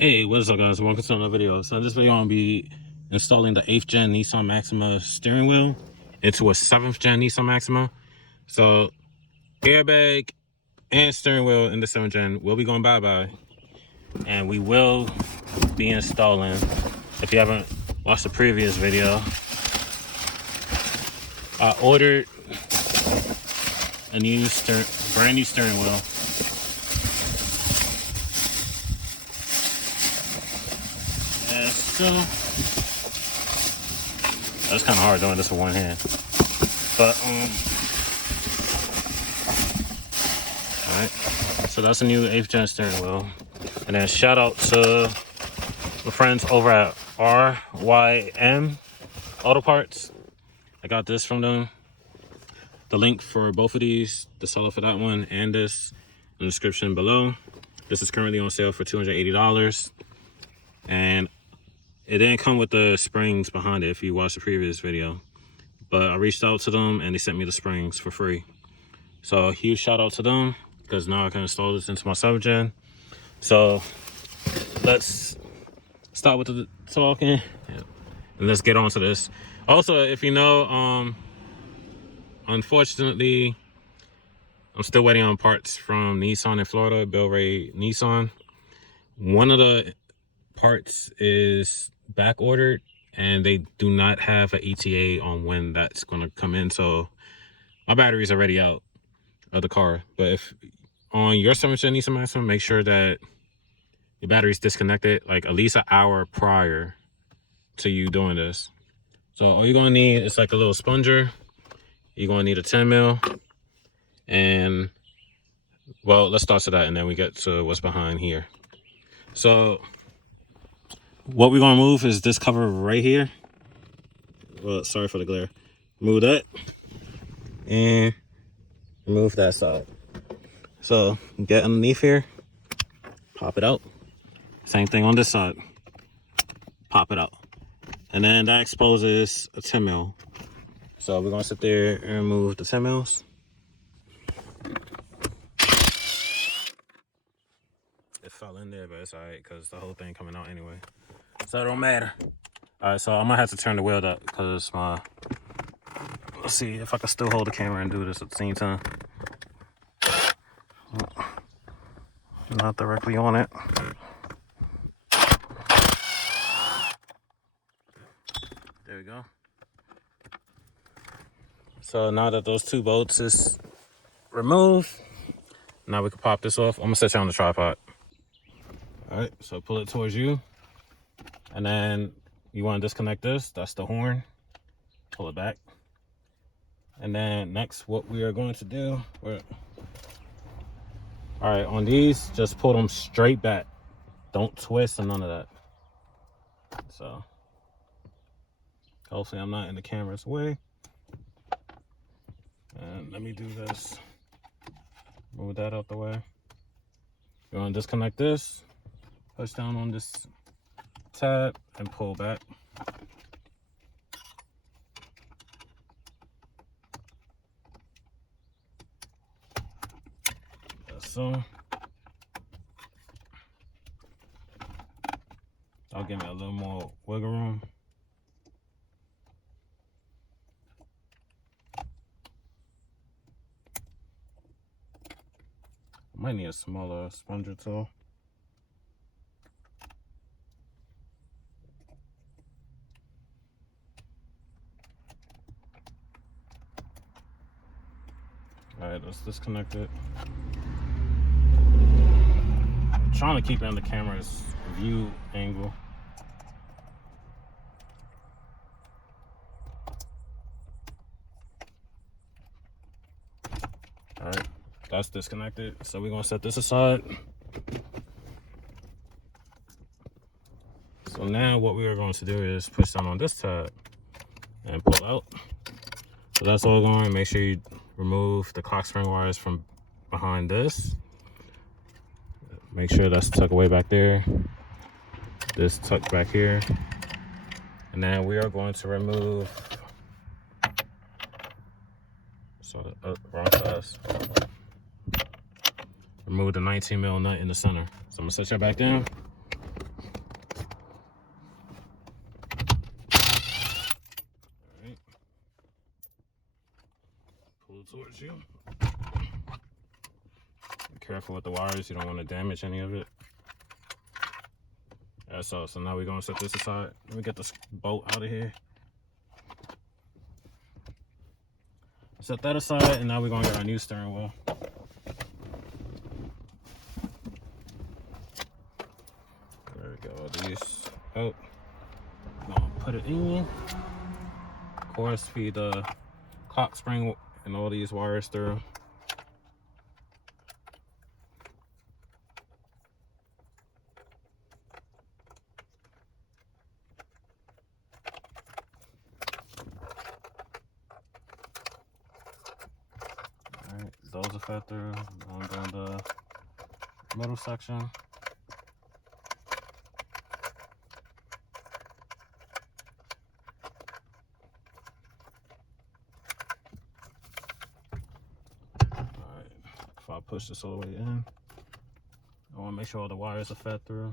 Hey, what is up guys, welcome to another video. So in this video I'm going to be installing the 8th gen Nissan Maxima steering wheel into a 7th gen Nissan Maxima. So airbag and steering wheel in the 7th gen will be going bye-bye, and we will be installing, if you haven't watched the previous video, I ordered a new brand new steering wheel. So that's kind of hard doing this with one hand, but all right, so that's a new 8th gen steering wheel. And then shout out to my friends over at RYM Auto Parts. I got this from them. The link for both of these, the seller for that one and this, in the description below. This is currently on sale for $280, and it didn't come with the springs behind it if you watched the previous video, but I reached out to them and they sent me the springs for free. So a huge shout out to them, because now I can install this into my 7th gen. So let's start with the talking and let's get on to this. Also, if you know, unfortunately, I'm still waiting on parts from Nissan in Florida, Bill Ray Nissan. One of the parts is back ordered and they do not have an ETA on when that's going to come in, so my battery's already out of the car. But if on your 7th gen Nissan Maxima, make sure that your battery's disconnected like at least an hour prior to you doing this. So all you're gonna need is like a little sponger. You're gonna need a 10 mil, and well, let's start to that and then we get to what's behind here. So what we're gonna move is this cover right here. Well, sorry for the glare. Move that and move that side. So get underneath here, pop it out. Same thing on this side, pop it out. And then that exposes a 10 mil. So we're gonna sit there and remove the 10 mils. It fell in there, but it's all right because the whole thing coming out anyway, so it don't matter. All right, so I'm gonna have to turn the wheel up because let's see if I can still hold the camera and do this at the same time. Not directly on it. There we go. So now that those two bolts is removed, now we can pop this off. I'm gonna set you on the tripod. All right, so pull it towards you, and then you want to disconnect this. That's the horn. Pull it back. And then next, what we are going to do, all right, on these, just pull them straight back. Don't twist or none of that. So hopefully I'm not in the camera's way. And let me do this. Move that out the way. You want to disconnect this, push down on this tab and pull back. So that'll give me a little more wiggle room. I might need a smaller sponger tool. All right, let's disconnect it. I'm trying to keep it on the camera's view angle. All right, that's disconnected. So we're gonna set this aside. So now what we are going to do is push down on this tab and pull out. So that's all going. Make sure you remove the clock spring wires from behind this. Make sure that's tucked away back there. This tucked back here. And then we are going to remove, so wrong size. Remove the 19 mil nut in the center. So I'm gonna set you back down. got you. Be careful with the wires, you don't want to damage any of it. That's all. So now we're gonna set this aside. Let me get this bolt out of here. Set that aside, and now we're gonna get our new steering wheel. There we go. These out. Gonna put it in. Of course, feed the clock spring and all these wires through. Alright, those are fed through. Going down the middle section. If I push this all the way in, I want to make sure all the wires are fed through.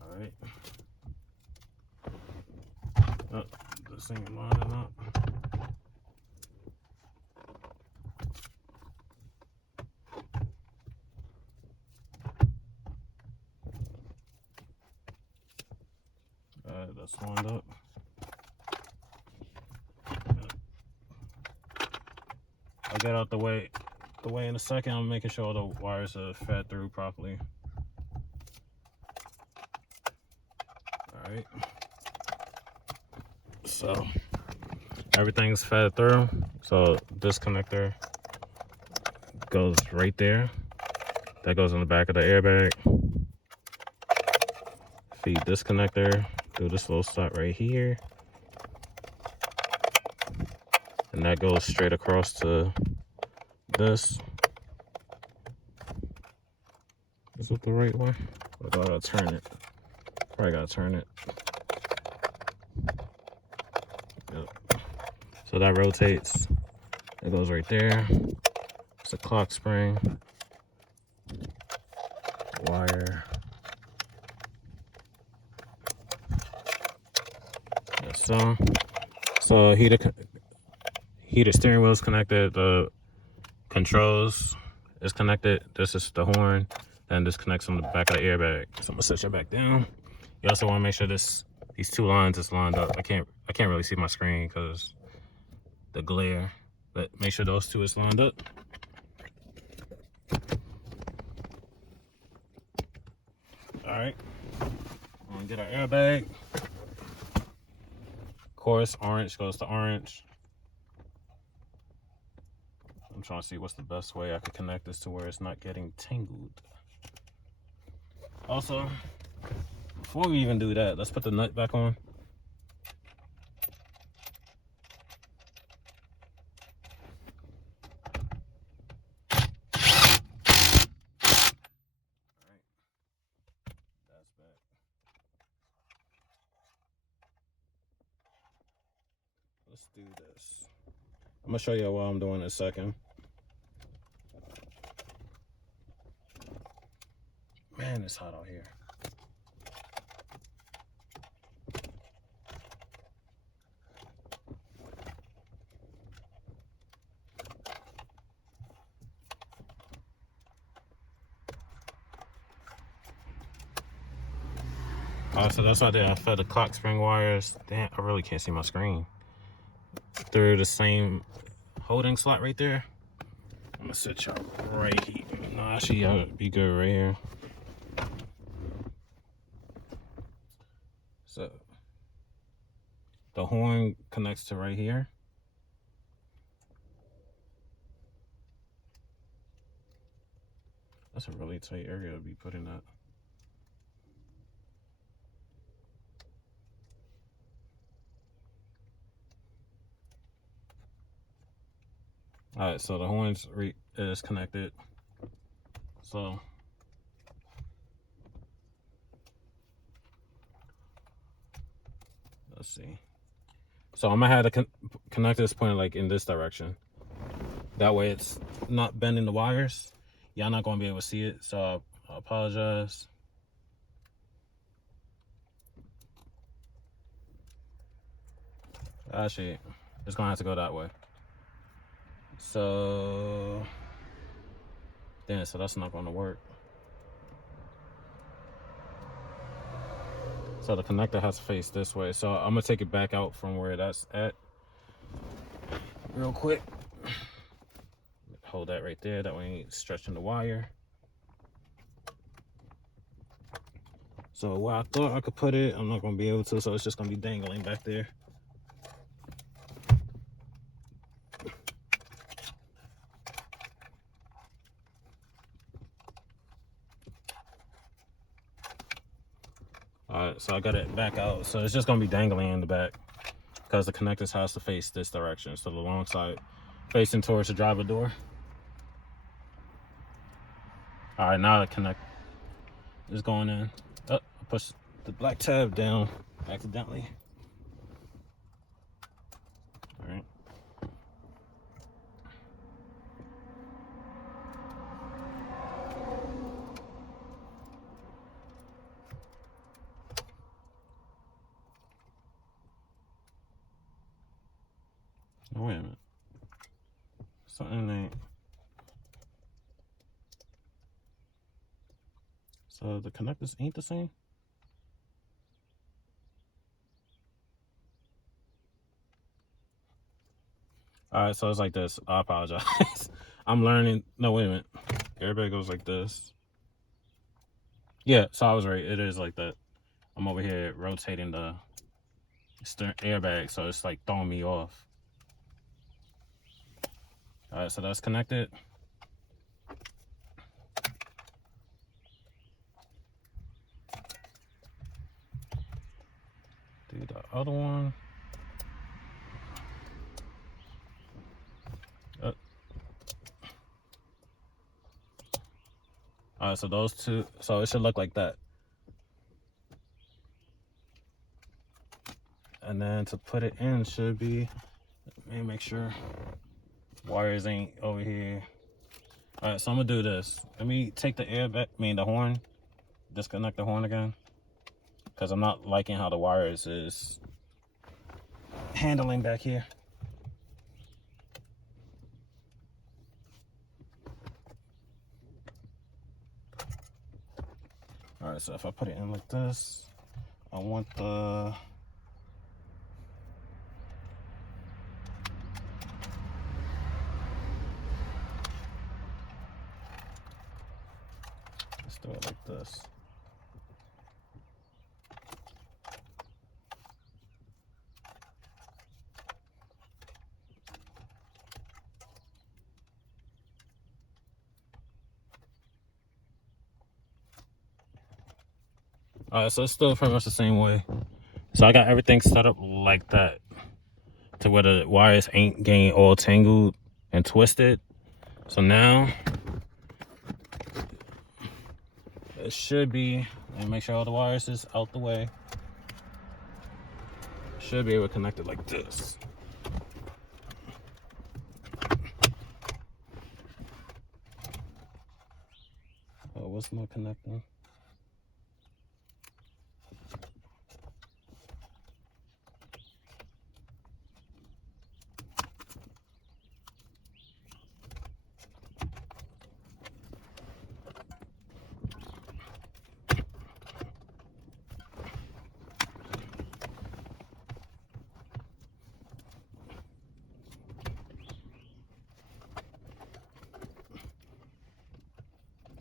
Alright. Oh, this ain't lining up. Alright, that's lined up. I'll get out the way in a second. I'm making sure all the wires are fed through properly. Alright. So everything's fed through. So this connector goes right there. That goes in the back of the airbag. Feed this connector through this little slot right here. And that goes straight across to this. Is it the right way? I gotta turn it. Probably gotta turn it. Yep. So that rotates. It goes right there. It's a clock spring. Wire. Yeah, so heated steering wheel is connected. The controls is connected. This is the horn, and this connects on the back of the airbag. So I'm gonna set you back down. You also want to make sure these two lines is lined up. I can't really see my screen because the glare, but make sure those two is lined up. All right, I'm gonna get our airbag. Of course, orange goes to orange. I'm trying to see what's the best way I could connect this to where it's not getting tangled. Also, before we even do that, let's put the nut back on. Alright, that's back. Let's do this. I'm gonna show you what I'm doing in a second. Man, it's hot out here. So that's why I fed the clock spring wires. Damn, I really can't see my screen. Through the same holding slot right there. I'm gonna sit y'all right here. No, actually, y'all be good right here. So the horn connects to right here. That's a really tight area to be putting that. All right, so the horn is connected. So let's see. So I'm gonna have to connect this point like in this direction. That way it's not bending the wires. Y'all not gonna be able to see it, so I apologize. Actually, it's gonna have to go that way. So then, so that's not gonna work. So the connector has to face this way. So I'm gonna take it back out from where that's at real quick. Hold that right there, that way I ain't stretching the wire. So where I thought I could put it, I'm not gonna be able to, so it's just gonna be dangling back there. Alright, so I got it back out. So it's just gonna be dangling in the back because the connectors has to face this direction. So the long side facing towards the driver door. Alright, now the connect is going in. Oh, I pushed the black tab down accidentally. Alright. Oh, wait a minute. Something ain't. So the connectors ain't the same? Alright, so it's like this. I apologize. I'm learning. No, wait a minute. Airbag goes like this. Yeah, so I was right. It is like that. I'm over here rotating the airbag, so it's like throwing me off. Alright, so that's connected. Do the other one. Alright, so those two, so it should look like that. And then to put it in should be, let me make sure wires ain't over here. Alright, so I'm gonna do this. Let me take the the horn, disconnect the horn again, because I'm not liking how the wires is handling back here. Alright, so if I put it in like this, I want the let's do it like this. Alright, so it's still pretty much the same way. So I got everything set up like that to where the wires ain't getting all tangled and twisted. So now it should be, let me make sure all the wires is out the way. Should be able to connect it like this. Oh, what's my connector?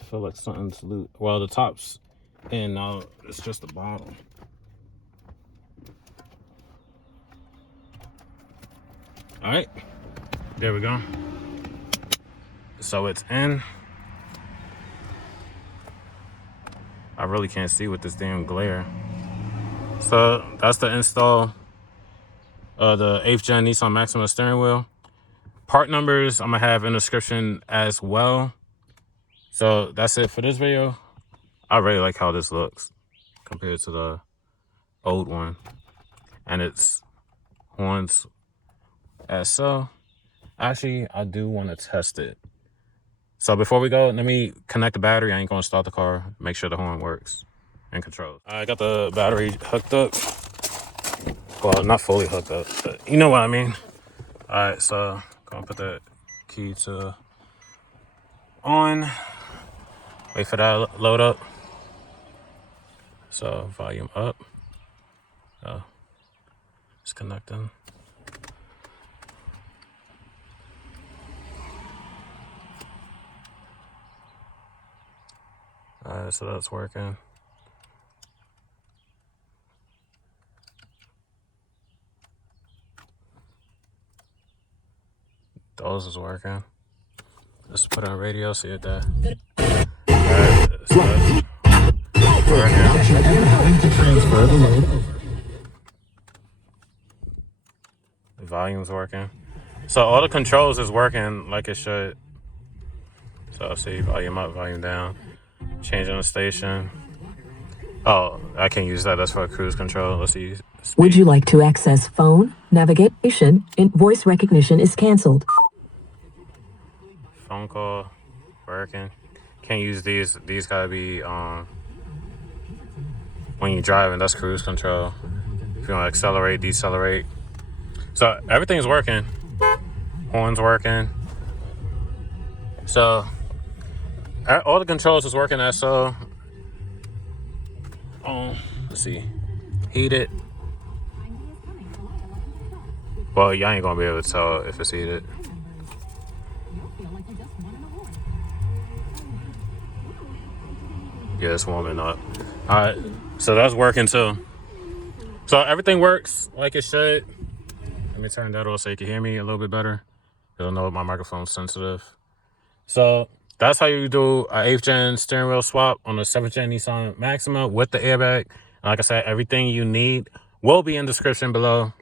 I feel like something's loose. Well, the top's in now, it's just the bottom. All right, there we go. So it's in. I really can't see with this damn glare. So that's the install of the 8th gen Nissan Maxima steering wheel. Part numbers I'm gonna have in the description as well. So that's it for this video. I really like how this looks compared to the old one, and its horns as so. Actually, I do want to test it. So before we go, let me connect the battery. I ain't gonna start the car. Make sure the horn works and controls. I got the battery hooked up. Well, not fully hooked up, but you know what I mean. All right, so gonna put that key to on. Wait for that load up. So volume up. It's connecting. All right, so that's working. Those is working. Let's put on radio, see if that. Alright, so that's working. To transfer the load over. The volume's working. So all the controls is working like it should. So see, volume up, volume down. Changing the station. Oh, I can't use that. That's for cruise control. Let's see. Speed. Would you like to access phone, navigation, and voice recognition is canceled? Phone call working. Can't use these. These gotta be when you're driving. That's cruise control. If you want to accelerate, decelerate. So everything's working. Horns working. So all the controls is working as so. Let's see. Heated. Well, y'all ain't gonna be able to tell if it's heated. Yeah, it's warming up. Alright, so that's working too. So everything works like it should. Let me turn that off so you can hear me a little bit better. You'll know my microphone's sensitive. So that's how you do an 8th gen steering wheel swap on a 7th gen Nissan Maxima with the airbag. And like I said, everything you need will be in the description below.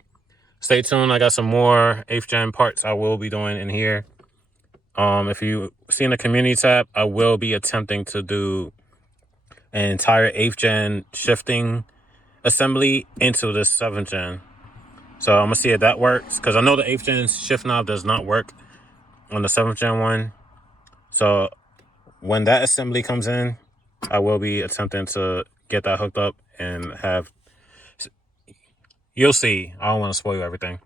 Stay tuned. I got some more 8th gen parts I will be doing in here. If you see in the community tab, I will be attempting to do an entire 8th gen shifting assembly into the 7th gen. So I'm gonna see if that works, because I know the 8th gen shift knob does not work on the 7th gen one. So when that assembly comes in, I will be attempting to get that hooked up and have, you'll see. I don't want to spoil everything.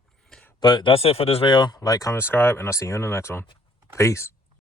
But that's it for this video. Like, comment, subscribe, and I'll see you in the next one. Peace.